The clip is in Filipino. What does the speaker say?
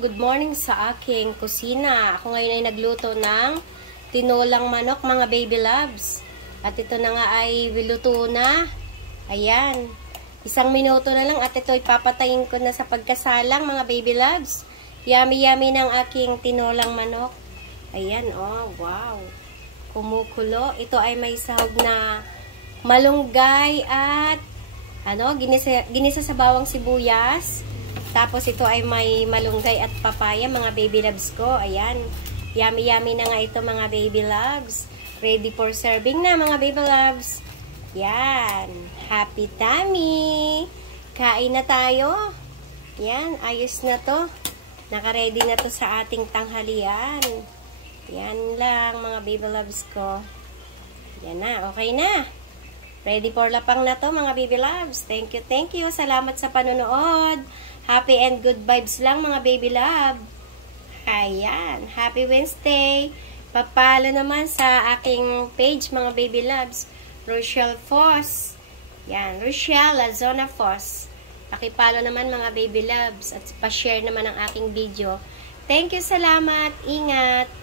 Good morning sa aking kusina. Ako ngayon ay nagluto ng tinolang manok, mga baby loves. At ito na nga ay luto na. Ayan. 1 minuto na lang at ito ay papatayin ko na sa pagkasalang, mga baby loves. Yummy yummy ng aking tinolang manok. Ayan, oh, wow. Kumukulo. Ito ay may sahog na malunggay at ginisa sa bawang sibuyas. Tapos ito ay may malunggay at papaya, mga baby loves ko. Ayan. Yummy yummy na nga ito, mga baby loves. Ready for serving na, mga baby loves. Yan. Happy tummy. Kain na tayo. Yan. Ayos na to. Naka-ready na to sa ating tanghalian. Yan lang, mga baby loves ko. Yan na. Okay na. Ready for lapang na to, mga baby loves. Thank you, thank you. Salamat sa panonood. Happy and good vibes lang, mga baby love. Ayan. Happy Wednesday. Papalo naman sa aking page, mga baby loves. Rochelle Foss. Yan. Rochelle Lazona Foss. Pakipalo naman, mga baby loves. At pa-share naman ang aking video. Thank you, salamat. Ingat.